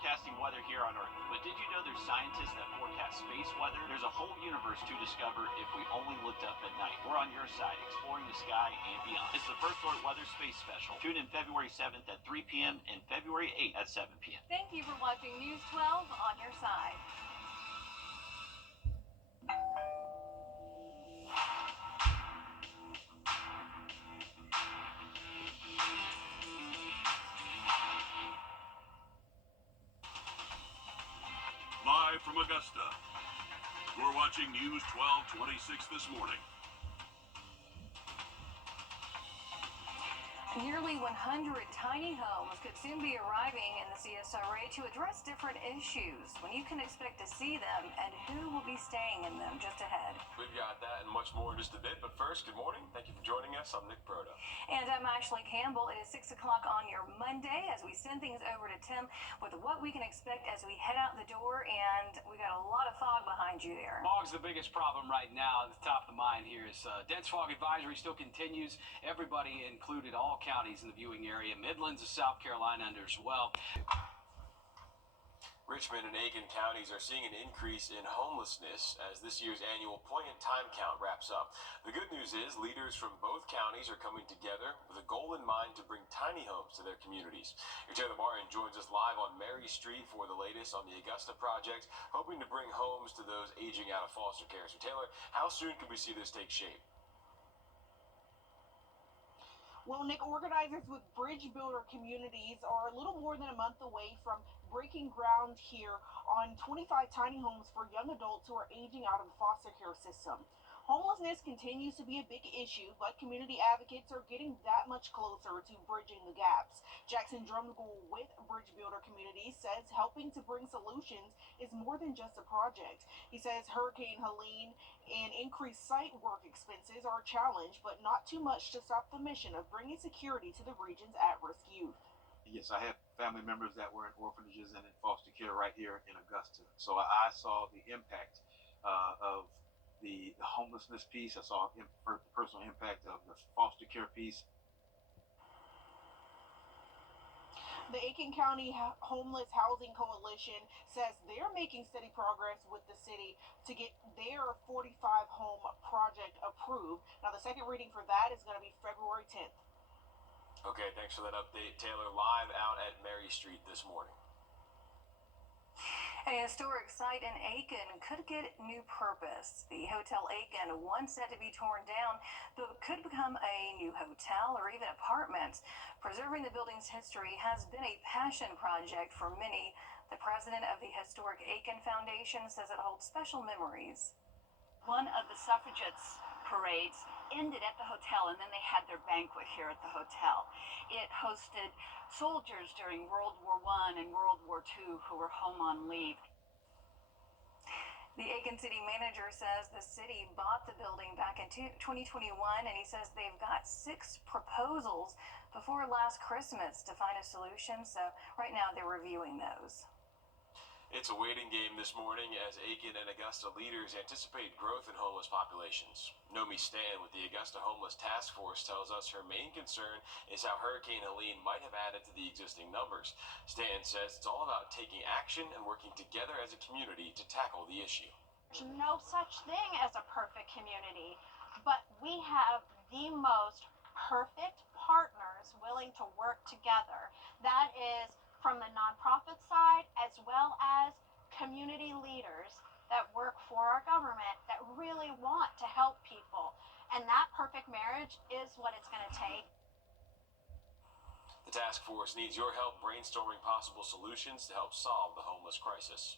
forecasting weather here on Earth, but did you know there's scientists that forecast space weather? There's a whole universe to discover if we only looked up at night. We're on your side, exploring the sky and beyond. It's the First Alert Weather Space Special. Tune in February 7th at 3 p.m. and February 8th at 7 p.m. Thank you for watching News 12 on your side. Live from Augusta, you're watching News 1226 this morning. Nearly 100 tiny homes could soon be arriving in the CSRA to address different issues. When you can expect to see them and who will be staying in them just ahead. We've got that and much more in just a bit, but first, good morning. Thank you for joining us. I'm Nick Wrdw. And I'm Ashley Campbell. It is 6 o'clock on your Monday as we send things over to Tim with what we can expect as we head out the door, and we got a lot of fog behind you there. Fog's the biggest problem right now. At the top of the mind here is dense fog advisory still continues. Everybody included, all counties in the viewing area, Midlands of South Carolina under as well. Richmond and Aiken counties are seeing an increase in homelessness as this year's annual poignant time count wraps up. The good news is leaders from both counties are coming together with a goal in mind to bring tiny homes to their communities. Your Taylor Martin joins us live on Mary Street for the latest on the Augusta project, hoping to bring homes to those aging out of foster care. So Taylor, how soon can we see this take shape? Well, Nick, organizers with Bridge Builder Communities are a little more than a month away from breaking ground here on 25 tiny homes for young adults who are aging out of the foster care system. Homelessness continues to be a big issue, but community advocates are getting that much closer to bridging the gaps. Jackson Drumgoole with Bridge Builder Communities says helping to bring solutions is more than just a project. He says Hurricane Helene and increased site work expenses are a challenge, but not too much to stop the mission of bringing security to the region's at-risk youth. Yes, I have family members that were in orphanages and in foster care right here in Augusta. So I saw the impact of the homelessness piece. I saw the personal impact of the foster care piece. The Aiken County Homeless Housing Coalition says they're making steady progress with the city to get their 45-home project approved. Now, the second reading for that is going to be February 10th. Okay, thanks for that update, Taylor. Live out at Mary Street this morning. A historic site in Aiken could get new purpose. The Hotel Aiken, once set to be torn down, but could become a new hotel or even apartments. Preserving the building's history has been a passion project for many. The president of the Historic Aiken Foundation says it holds special memories. One of the suffragettes parades ended at the hotel, and then they had their banquet here at the hotel. It hosted soldiers during World War I and World War II who were home on leave. The Aiken city manager says the city bought the building back in 2021, and he says they've got 6 proposals before last Christmas to find a solution. So right now they're reviewing those. It's a waiting game this morning as Aiken and Augusta leaders anticipate growth in homeless populations. Nomi Stan with the Augusta Homeless Task Force tells us her main concern is how Hurricane Helene might have added to the existing numbers. Stan says it's all about taking action and working together as a community to tackle the issue. There's no such thing as a perfect community, but we have the most perfect partners willing to work together. That is from the nonprofit side, as well as community leaders that work for our government that really want to help people. And that perfect marriage is what it's going to take. The task force needs your help brainstorming possible solutions to help solve the homeless crisis.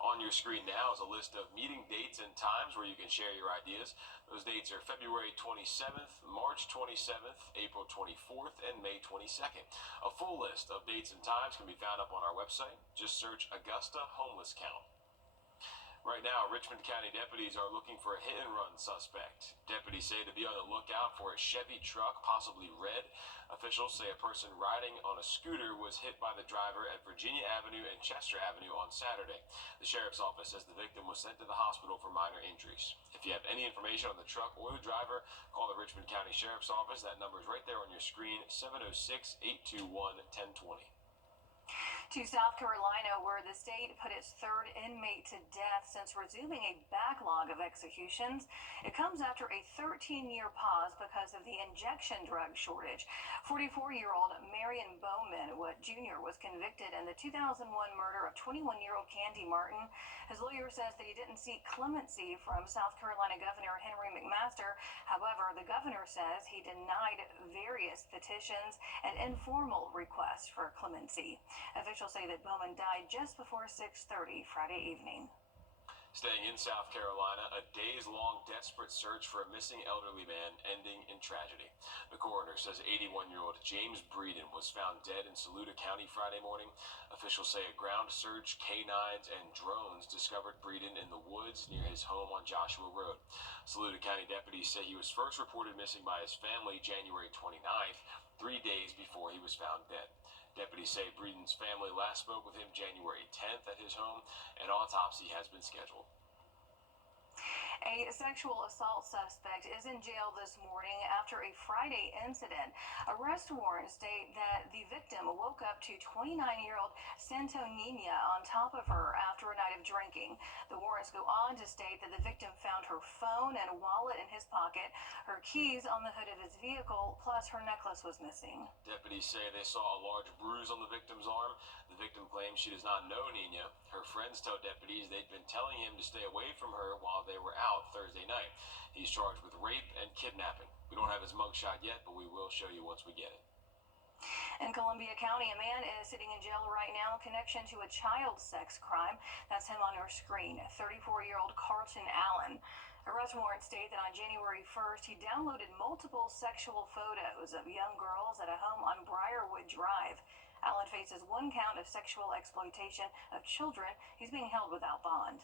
On your screen now is a list of meeting dates and times where you can share your ideas. Those dates are February 27th, March 27th, April 24th, and May 22nd. A full list of dates and times can be found up on our website. Just search Augusta Homeless Count. Right now, Richmond County deputies are looking for a hit-and-run suspect. Deputies say to be on the lookout for a Chevy truck, possibly red. Officials say a person riding on a scooter was hit by the driver at Virginia Avenue and Chester Avenue on Saturday. The sheriff's office says the victim was sent to the hospital for minor injuries. If you have any information on the truck or the driver, call the Richmond County Sheriff's Office. That number is right there on your screen, 706-821-1020. To South Carolina, where the state put its third inmate to death since resuming a backlog of executions. It comes after a 13-year pause because of the injection drug shortage. 44-year-old Marion Bowman Jr. was convicted in the 2001 murder of 21-year-old Candy Martin. His lawyer says that he didn't seek clemency from South Carolina Governor Henry McMaster. However, the governor says he denied various petitions and informal requests for clemency. Officials say that Bowman died just before 6:30 Friday evening. Staying in South Carolina, a days-long desperate search for a missing elderly man ending in tragedy. The coroner says 81-year-old James Breeden was found dead in Saluda County Friday morning. Officials say a ground search, canines, and drones discovered Breeden in the woods near his home on Joshua Road. Saluda County deputies say he was first reported missing by his family January 29th, 3 days before he was found dead. Deputies say Breeden's family last spoke with him January 10th at his home. An autopsy has been scheduled. A sexual assault suspect is in jail this morning after a Friday incident. Arrest warrants state that the victim woke up to 29-year-old Santonina on top of her after a night of drinking. The warrants go on to state that the victim found her phone and wallet in his pocket, her keys on the hood of his vehicle, plus her necklace was missing. Deputies say they saw a large bruise on the victim's arm. The victim claims she does not know Nina. Her friends tell deputies they'd been telling him to stay away from her while they were out Thursday night. He's charged with rape and kidnapping. We don't have his mugshot yet, but we will show you once we get it. In Columbia County, a man is sitting in jail right now in connection to a child sex crime. That's him on your screen, 34-year-old Carlton Allen. Arrest warrants state that on January 1st, he downloaded multiple sexual photos of young girls at a home on Briarwood Drive. Allen faces 1 count of sexual exploitation of children. He's being held without bond.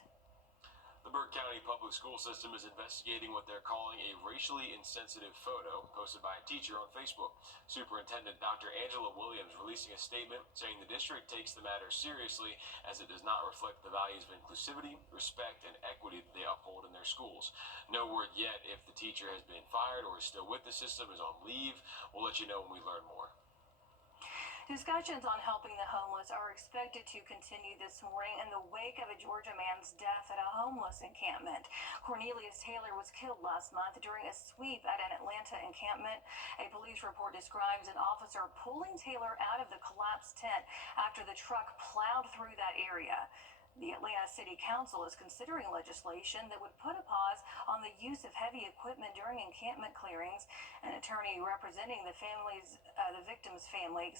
The Burke County Public School System is investigating what they're calling a racially insensitive photo posted by a teacher on Facebook. Superintendent Dr. Angela Williams releasing a statement saying the district takes the matter seriously as it does not reflect the values of inclusivity, respect, and equity that they uphold in their schools. No word yet if the teacher has been fired or is still with the system, is on leave. We'll let you know when we learn more. Discussions on helping the homeless are expected to continue this morning in the wake of a Georgia man's death at a homeless encampment. Cornelius Taylor was killed last month during a sweep at an Atlanta encampment. A police report describes an officer pulling Taylor out of the collapsed tent after the truck plowed through that area. The Atlanta City Council is considering legislation that would put a pause on the use of heavy equipment during encampment clearings. An attorney representing the victim's family,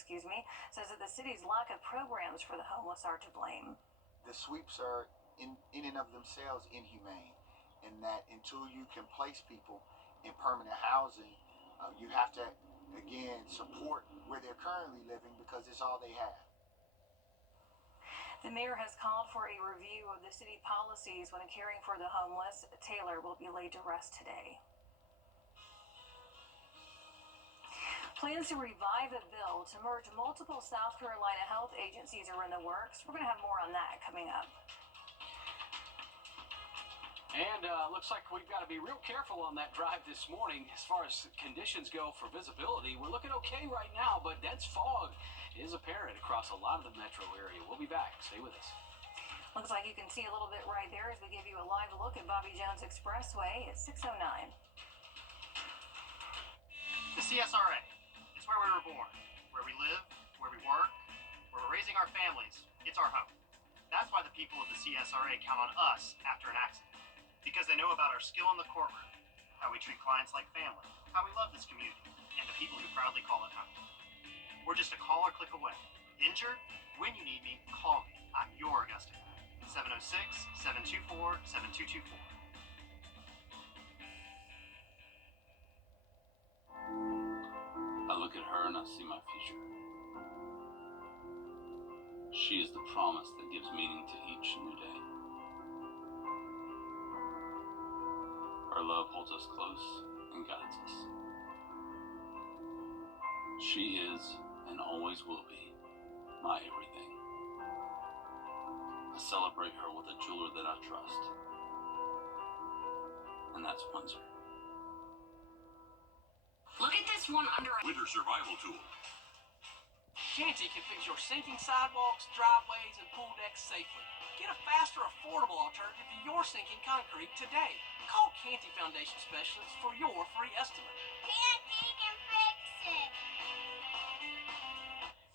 says that the city's lack of programs for the homeless are to blame. The sweeps are in and of themselves inhumane, in that until you can place people in permanent housing, you have to, again, support where they're currently living because it's all they have. The mayor has called for a review of the city policies when caring for the homeless. Taylor will be laid to rest today. Plans to revive a bill to merge multiple South Carolina health agencies are in the works. We're going to have more on that coming up. And looks like we've got to be real careful on that drive this morning. As far as conditions go for visibility, we're looking okay right now, but dense fog is apparent across a lot of the metro area. We'll be back. Stay with us. Looks like you can see a little bit right there as we give you a live look at Bobby Jones Expressway at 6:09. The CSRA. It's where we were born, where we live, where we work, where we're raising our families. It's our home. That's why the people of the CSRA count on us after an accident. Because they know about our skill in the courtroom, how we treat clients like family, how we love this community, and the people who proudly call it home. We're just a call or click away. Injured? When you need me, call me. I'm your Augusta guy. 706-724-7224. I look at her and I see my future. She is the promise that gives meaning to each new day. Her love holds us close and guides us. She is, and always will be, my everything. I celebrate her with a jeweler that I trust, and that's Windsor. Look at this one under Winter survival tool. Canty can fix your sinking sidewalks, driveways, and pool decks safely. Get a faster, affordable alternative to your sinking concrete today. Call Canty Foundation Specialists for your free estimate. Canty can fix it.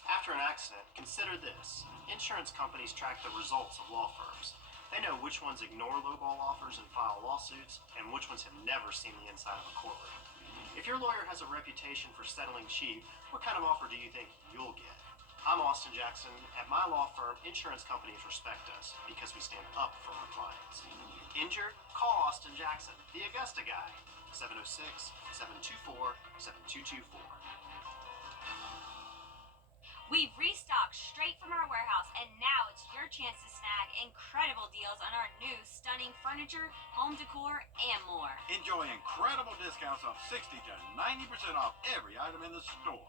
After an accident, consider this. Insurance companies track the results of law firms. They know which ones ignore lowball offers and file lawsuits, and which ones have never seen the inside of a courtroom. If your lawyer has a reputation for settling cheap, what kind of offer do you think you'll get? I'm Austin Jackson. At my law firm, insurance companies respect us because we stand up for our clients. Injured? Call Austin Jackson, the Augusta guy. 706-724-7224. We've restocked straight from our warehouse, and now it's your chance to snag incredible deals on our new stunning furniture, home decor, and more. Enjoy incredible discounts of 60 to 90% off every item in the store.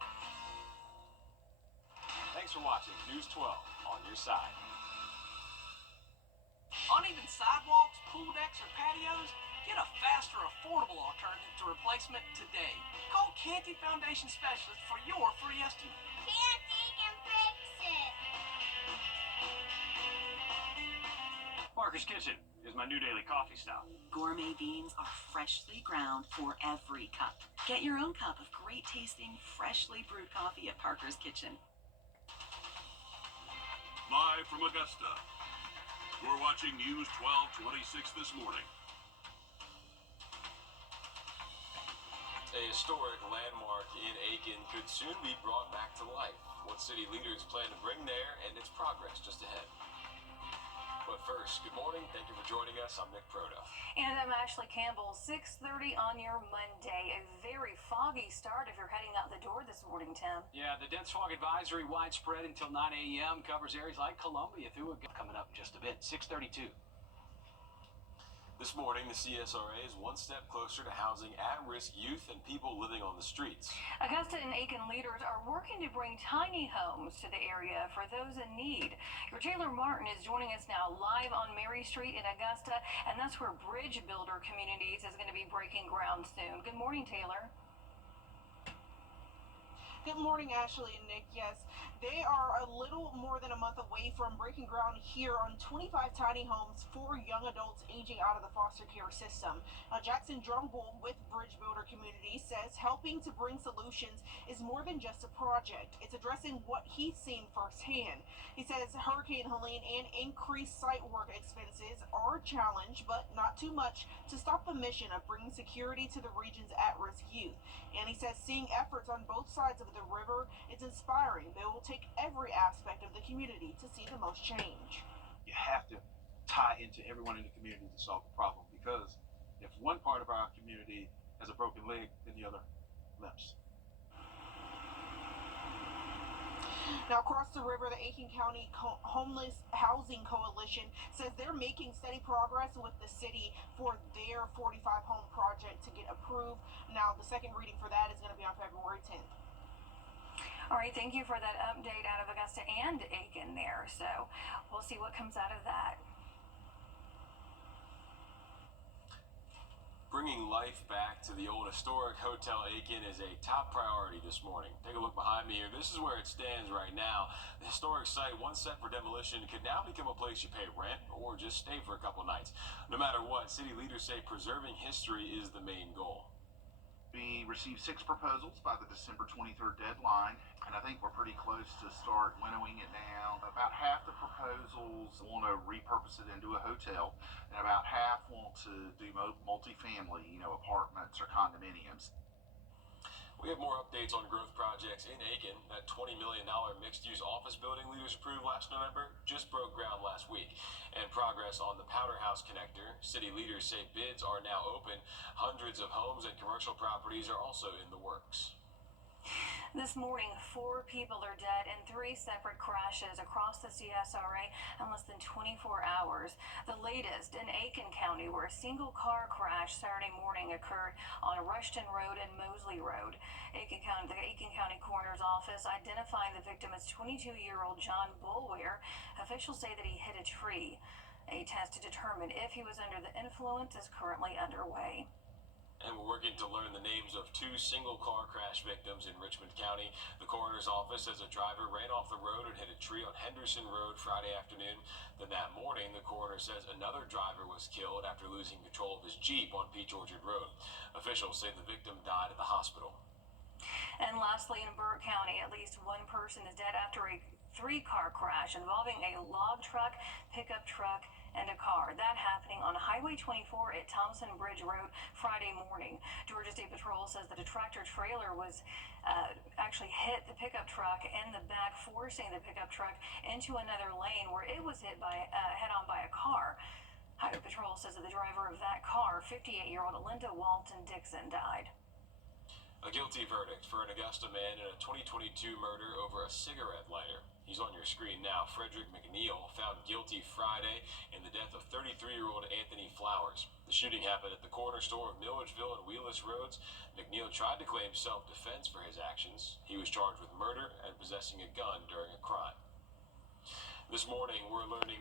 Thanks for watching News 12 on your side. Uneven sidewalks, pool decks, or patios? Get a faster, affordable alternative to replacement today. Call Canty Foundation Specialists for your free estimate. Canty can fix it. Parker's Kitchen is my new daily coffee stop. Gourmet beans are freshly ground for every cup. Get your own cup of great tasting, freshly brewed coffee at Parker's Kitchen. Live from Augusta, you're watching News 1226 this morning. A historic landmark in Aiken could soon be brought back to life. What city leaders plan to bring there and its progress just ahead. But first, good morning. Thank you for joining us. I'm Nick Proto. And I'm Ashley Campbell. 6:30 on your Monday. A very foggy start if you're heading out the door this morning, Tim. Yeah, the dense fog advisory widespread until 9 a.m. covers areas like Columbia through coming up in just a bit. 6:32. This morning, the CSRA is one step closer to housing at-risk youth and people living on the streets. Augusta and Aiken leaders are working to bring tiny homes to the area for those in need. Your Taylor Martin is joining us now live on Mary Street in Augusta, and that's where Bridge Builder Communities is going to be breaking ground soon. Good morning, Taylor. Good morning, Ashley and Nick. Yes, they are a little more than a month away from breaking ground here on 25 tiny homes for young adults aging out of the foster care system. Jackson Drumbull with Bridge Builder Community says helping to bring solutions is more than just a project. It's addressing what he's seen firsthand. He says Hurricane Helene and increased site work expenses are a challenge, but not too much to stop the mission of bringing security to the region's at-risk youth. And he says seeing efforts on both sides of the river is inspiring, but it will take every aspect of the community to see the most change. You have to tie into everyone in the community to solve the problem, because if one part of our community has a broken leg, then the other limps. Now, across the river, the Aiken County Homeless Housing Coalition says they're making steady progress with the city for their 45-home project to get approved. Now, the second reading for that is going to be on February 10th. All right, thank you for that update out of Augusta and Aiken there. So we'll see what comes out of that. Bringing life back to the old historic Hotel Aiken is a top priority this morning. Take a look behind me here. This is where it stands right now. The historic site, once set for demolition, could now become a place you pay rent or just stay for a couple nights. No matter what, city leaders say preserving history is the main goal. We received 6 proposals by the December 23rd deadline, and I think we're pretty close to start winnowing it down. About half the proposals want to repurpose it into a hotel, and about half want to do multifamily, apartments or condominiums. We have more updates on growth projects in Aiken. That $20 million mixed-use office building leaders approved last November just broke ground last week. And progress on the Powder House connector. City leaders say bids are now open. Hundreds of homes and commercial properties are also in the works. This morning, 4 people are dead in 3 separate crashes across the CSRA in less than 24 hours. The latest in Aiken County, where a single car crash Saturday morning occurred on Rushton Road and Mosley Road. The Aiken County Coroner's Office identifying the victim as 22-year-old John Boulware. Officials say that he hit a tree. A test to determine if he was under the influence is currently underway. And we're working to learn the names of 2 single car crash victims in Richmond County. The coroner's office says a driver ran off the road and hit a tree on Henderson Road Friday afternoon. Then that morning, the coroner says another driver was killed after losing control of his Jeep on Peach Orchard Road. Officials say the victim died at the hospital. And lastly, in Burke County, at least one person is dead after a 3-car crash involving a log truck, pickup truck, and a car. That happening on Highway 24 at Thompson Bridge Road Friday morning. Georgia State Patrol says that a tractor trailer was actually hit the pickup truck in the back, forcing the pickup truck into another lane where it was hit by head-on by a car. Highway Patrol says that the driver of that car, 58-year-old Linda Walton Dixon, died. A guilty verdict for an Augusta man in a 2022 murder over a cigarette lighter. He's on your screen now. Frederick McNeil found guilty Friday in the death of 33-year-old Anthony Flowers. The shooting happened at the corner store of Milledgeville and Wheeless Roads. McNeil tried to claim self-defense for his actions. He was charged with murder and possessing a gun during a crime. This morning, we're learning